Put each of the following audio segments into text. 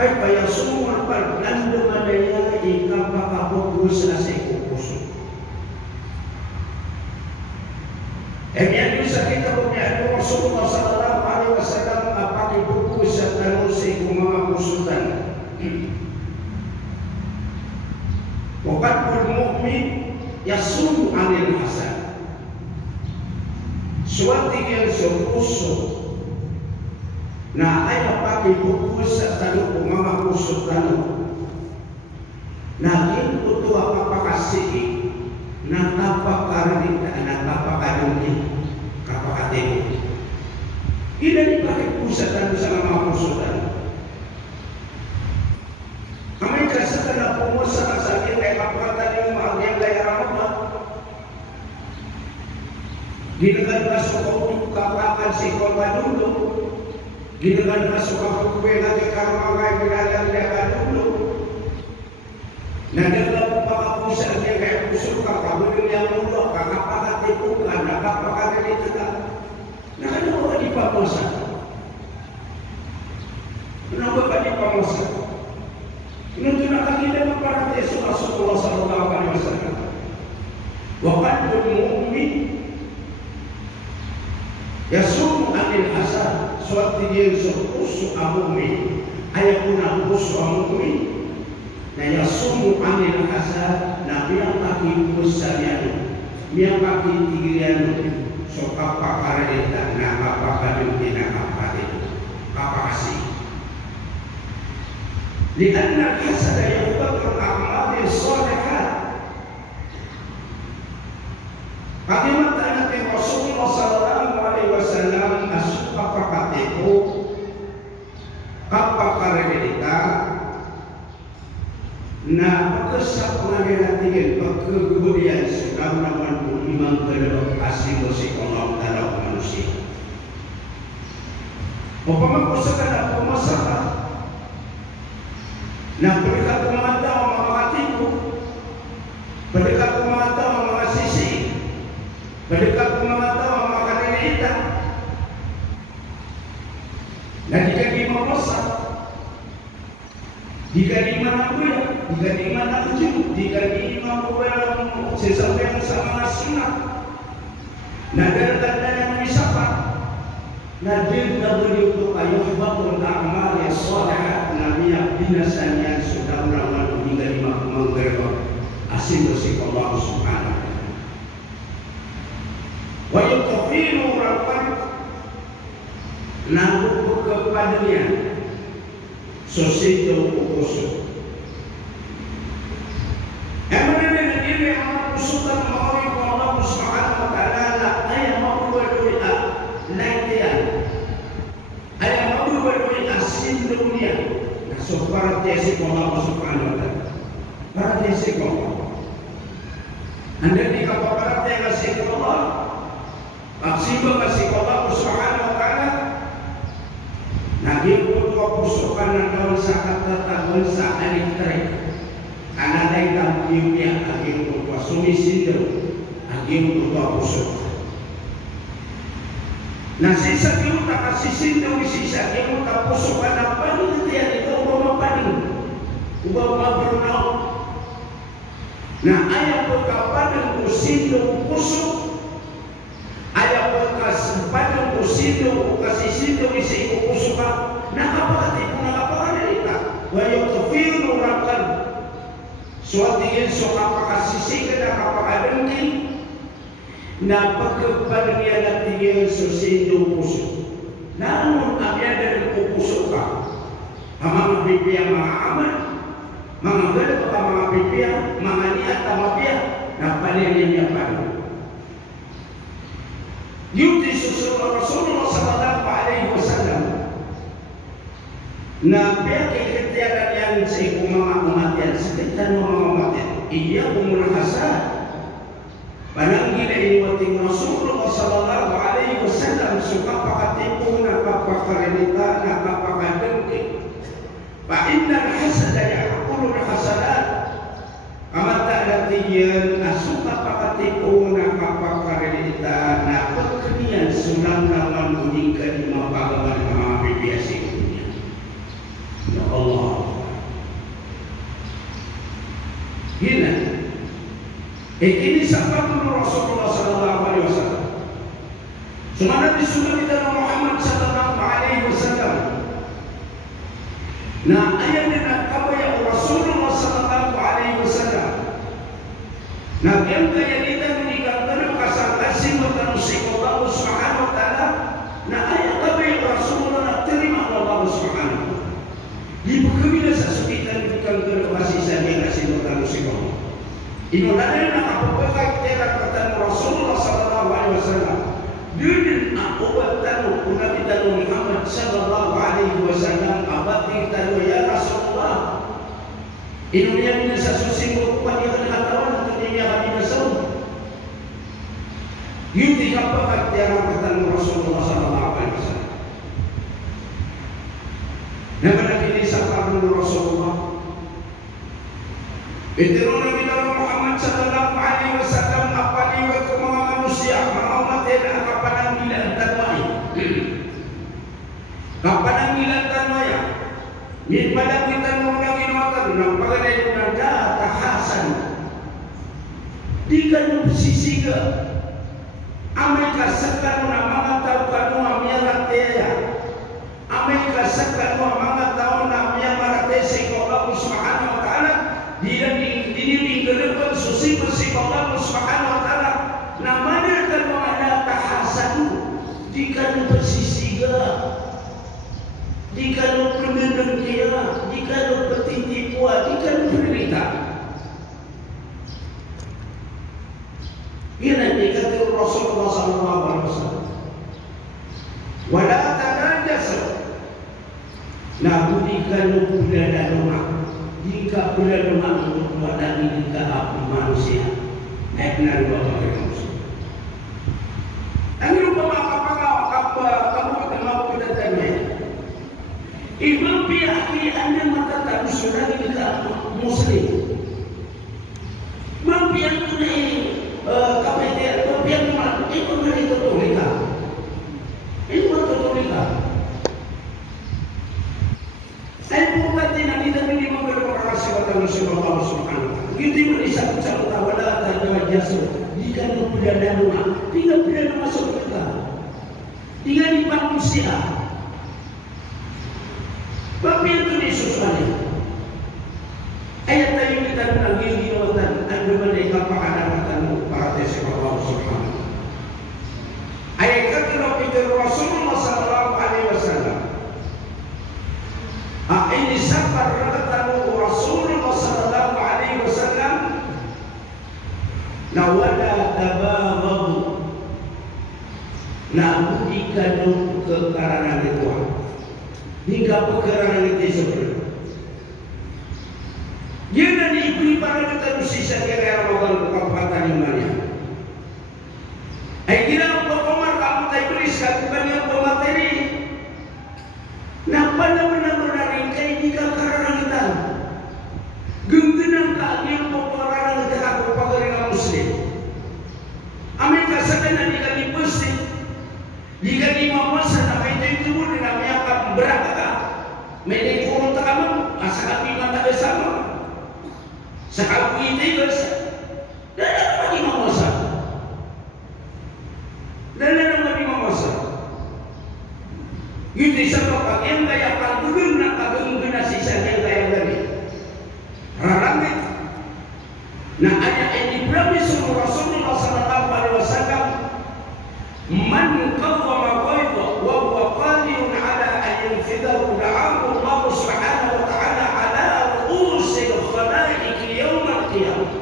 Hai paya semua perlando madaya ika pakapokus asik puso. Yang kita punya Rasulullah sallallahu alaihi wasallam apa dipukus dan usik mga pusutan. Waqatul mu'min yasum anil hasan. Suatu yang sepuso. Nah, ayah pakai pukus tanu mga pusutan. Nah, itu tu apa kasih? Nah, apa karena apa kadungnya? Apa katanya? Ini dipakai pusat dan sama pusutan. Kami kasih tanah pengusaha sakit kayak apa tadi yang kayak apa? Di negara Sokoto kapakan si korban dulu. Di negara Sokoto lagi karena kayak berada dulu. Nah, dalam pusat yang kayak pusuk kakak yang dulu kakak pakai tipukan, kakak pakai di tengah. Nah, kenapa di Pamusa? Kenapa di Pamusa? Menunjukkan kita kepada Rasulullah sallallahu alaihi wasallam. Waqatul mu'min yasum anil hasan, suatu yang sepusu mu'min, ayakuna pusu mu'min. Nah, yasum anil hasan, nabi yang pakai pusanya, yang pakai tigrian, so apa karena nah apa kadungnya apa itu, apa kasih. لأن الحسد يحبط الأعمال الصالحات. Kalimat anak Rasulullah sallallahu alaihi wasallam asupa pakateko kapakarelita na pagkasak na tingin pagkagulian sudah naman imang kalawag asing si Allah dalam manusia. Upamakusakan na pumasakan nah, mereka memantau mga katipu, mereka memantau mga sisi, mereka memantau mga kanilita. Nah, jika di mamosa, jika di mana kuya, jika di mana ujung, jika di mana kuya sesuatu sama nasional. Nah, daripada yang wisata, nah dia beri untuk ayuh bakul amal yang soleh. Nabi yang binasanya sudah melawan hingga 5 gerbang asing bersih Allah Subhanahu wa yukafiru rapat nabu kepadanya sosial usul emang ini yang usulan mau Allah Subhanahu wa taala ayat mau berdoa nantian ayat mau berdoa asin dunia. So para tesi ko Allah Subhanahu wa ta'ala. Para tesi ko Allah. Anda di kapal yang kasih ko Allah. Aksiba kasih ko Allah Subhanahu wa ta'ala. Naging po pusukan ng daon sa katatahon sa elektrik. Ananay tampiyong niya aging po sumisindo. Aging po pusukan. Nasisa kayo nakasisindaw isisa kayo kapusukan ng panitiyan ito ubang mabrunaw na ayaw po kapadang usindo puso ayaw po kapadang usindo kasisindo isi puso ka nakapakati po nakapakanalita wayo kafiru rakan suatingin so kapakasisikan nakapakadangkin na pagkapadang yan at tingin susindo puso namun abya dari puso ka ang mga bibiyang mga amal mga gala pa mga bibiyang mga niat ang mabiyang na panilin niya pa yuti susunod Rasulullah sallallahu alaihi wasallam na biya kikitiyanan yan sa ikong mga umat yan sekitan mga umat yan iya umulahasa pananggila inuwating Rasulullah sallallahu alaihi wasallam suka pakatipo na kapakarinita na kapakadengki فإن الحسد يأكل الحسنات amat tak datiyan asuka pakatipuna kapakarelita na pagkanian sunang naman unika di mga pagawan ng mga bibiyasin niya. Ya Allah Gila. Ini sahabat Rasulullah sallallahu alaihi wasallam. Semana disuruh kita Muhammad sallallahu alaihi wasallam. Nah, ayat yang apa ya Rasulullah sallallahu alaihi wasallam. Nah, yang kaya kita meninggalkan kasih manusia Allah Subhanahu wa taala. Nah, ayat apa yang Rasulullah terima Allah Subhanahu. Di buku sesuatu bukan kasih saya kasih manusia Allah. Inolada na apabaka kaya kata Rasulullah sallallahu alaihi wasallam. Dudin apabatan Nabi Muhammad sallallahu alaihi wasallam abati tanu ya Rasulullah. Inunya mina sasusin ko pa dia katawan to dia kami nasaw. Yuti apabaka kaya kata Rasulullah sallallahu alaihi wasallam. Nabi ini sahabat Rasulullah. Itiru Nabi Muhammad sallallahu alaihi wasallam apa liwat ke mga manusia maumatin ang kapananggilan tanway. Kapananggilan tanway. Min padagitan mo na ginawatan ng pagkanay ng datahasan. Di ka nung sisiga. Amay kasakan mo na mga tao ka nung amiyarateya. Amay kasakan mo mga tao na amiyarateya sa ikaw Subhanahu wa ta'ala. Dia dininggalakan susi-susi Allah Subhanahu wa taala. Namanya kan ada tahasadu, dikanu bersisiga, dikanu permendengkia, dikanu petitipuan, dikanu berita. Ini dikata Rasulullah sallallahu alaihi wasallam. Wala tanajasu. Nah, dikanu budaya rumah. Jika bulan Ramadan untuk dari jika api manusia naik dari bawah manusia. Angin umpama apa kamu ketemu kita tanya. Ibu pihak anda mata tak sudah kita Muslim. Mampian tu ni kapitel, mampian tu mana? Itu dari Katolika. Itu Katolika. Saya pun tadi nanti tapi Allah Subhanahu wa taala. Itu disebut wala tanajasu. Jika pidana rumah, tiga pidana masuk kita. Tiga di manusia. Tapi itu disusahkan. Ayat tadi kita lagi ginawatan anda mereka pakadatan para tesih Allah Subhanahu. Ayat kedua Peter Rasulullah sallallahu alaihi wasallam. Ini sabar kata Rasulullah sallallahu alaihi wasallam. La wala tabaghadu. La budikan kekarangan itu. Hingga kekarangan itu sebenarnya. Dia dan ibni para kita sisa kira Ramadan kabupaten Imania. Kira pemar kamu tak iblis bukan yang pemateri. Napa benar-benar kay jika karena kita genggenang kalian peperangan kita aku pagaringan Muslim. Amerika sakana di bersih, jika di masa namanya itu pun namanya apa berapa? Mereka kurang terkamu, asal kami mata bersama. Sekarang itu bersih. Dan apa di masa? Dan apa di masa? Itu sebab yang kaya panggung nak panggung sisa yang kaya dari raramit. Nah ayat ini berarti Rasulullah sallallahu alaihi wasallam man qawwama ghaiba wa huwa qadirun ala an yanfidahu la'ahu Allah subhanahu wa ta'ala ala ru'usil khalaiq yawm al-qiyamah.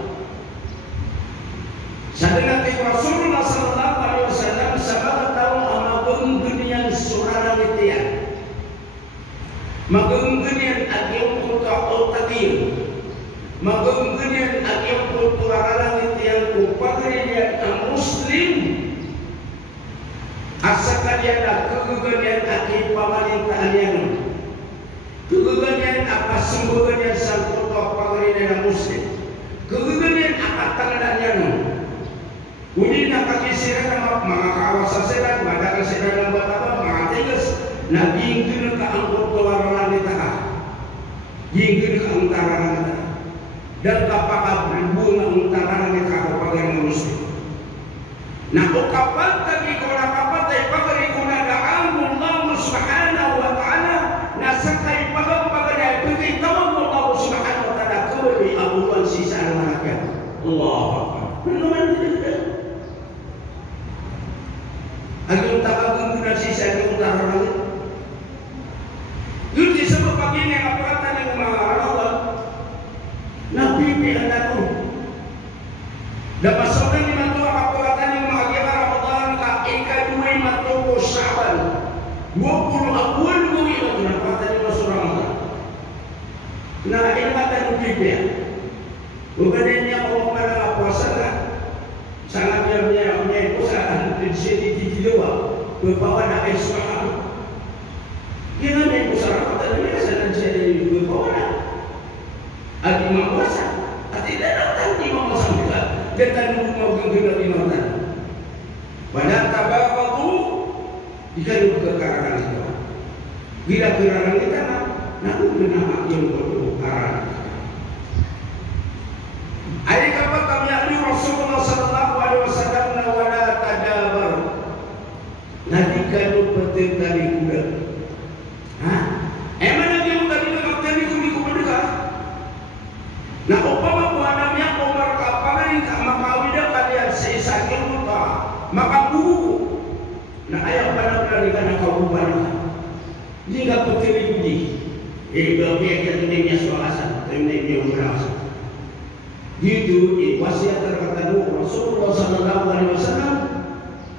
Sadana Rasulullah sallallahu alaihi wasallam sahabat tahu amabung dunia surara witian. Magunggunyan agyong putao tadir. Magunggunyan agyong putuaralang itiang upagriyan ang Muslim. Asakanyan na keguganyan aking pamalintaan yan. Keguganyan apa sembuganyan sa puto pagriyan ang Muslim. Keguganyan akatangan yan. Uni nakakisiran ng mga kawasasiran, madakasiran ng bataba, mga tigas, naging ka ang putuaralang itaha. Yingin ka ang tararan itaha. dan kapal berbunga utara langit kapal pagar muslim. Nah, kapal tadi kalau kapal tadi pagar ikuna Allah subhanahu wa ta'ala nasakai pagar pagar pergi tahu Allah subhanahu wa ta'ala kembali abuan sisa neraka. Allah Akbar. Agung tak guna sisa di utara langit. Itu disebut begini apa kata yang Allah. Nabi biarkan dan masalah ini mantu apa kata yang mengajar Ramadan ka ikan dua mantu Syaban 20 awal dua itu apa kata yang masuk Ramadan. Nah ini kata Nabi biar. Bukannya mau pada puasa kan? Sangat biarnya puasa di sini di luar berbawa nak Islam. Kita ni puasa Ramadan ni asal jadi berbawa nak. Adi puasa, adi datang di puasa juga. Datang mau guna di mana? Pada tabaqatu ikan kekarangan itu. Bila kekarangan kita nak guna yang berkarangan. Ayat apa kami ahli Rasulullah sallallahu alaihi wasallam wala tadabar. Nanti kalau petir dari kuda. Emang lagi yang tadi nak tadi kuda dekat. Nah, upama buanamnya Umar kapangan sama kawida kalian seisakin lupa maka buku. Nah, ayat benar-benar dikana kau bukan. Jika petir ini, berbiak yang ini suasa, ini berasa. Gitu, wasiat terkata Rasulullah sallallahu alaihi wasallam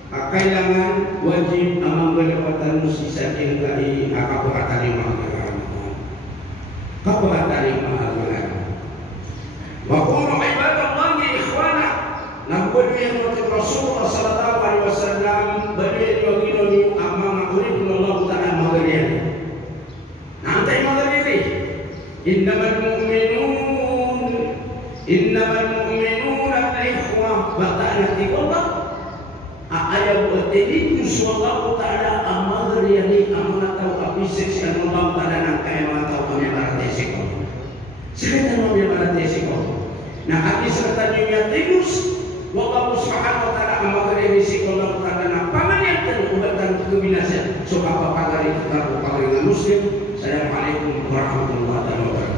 kailangan wajib amang pendapatan sisa kali kapuratan yang mahal. Kapuratan yang mahal. Wa qulu ibadallahi ikhwana. Nampun yang Rasulullah sallallahu alaihi wasallam beri ini amang Allah taala magarian. Nanti magarian. Innamal mu'minuna ikhwah batana ti Allah. Ayat ini insyaallah taala amal yani amal atau apisik yang Allah taala nak kaya atau kami baratesi ko. Sekarang kami baratesi ko. Nah, hadis serta dunia tinus Allah subhanahu wa taala amal ini si Allah taala nak pamannya dan ubatan kebinasaan. So apa pagari kita pagari muslim. Assalamualaikum warahmatullahi wabarakatuh.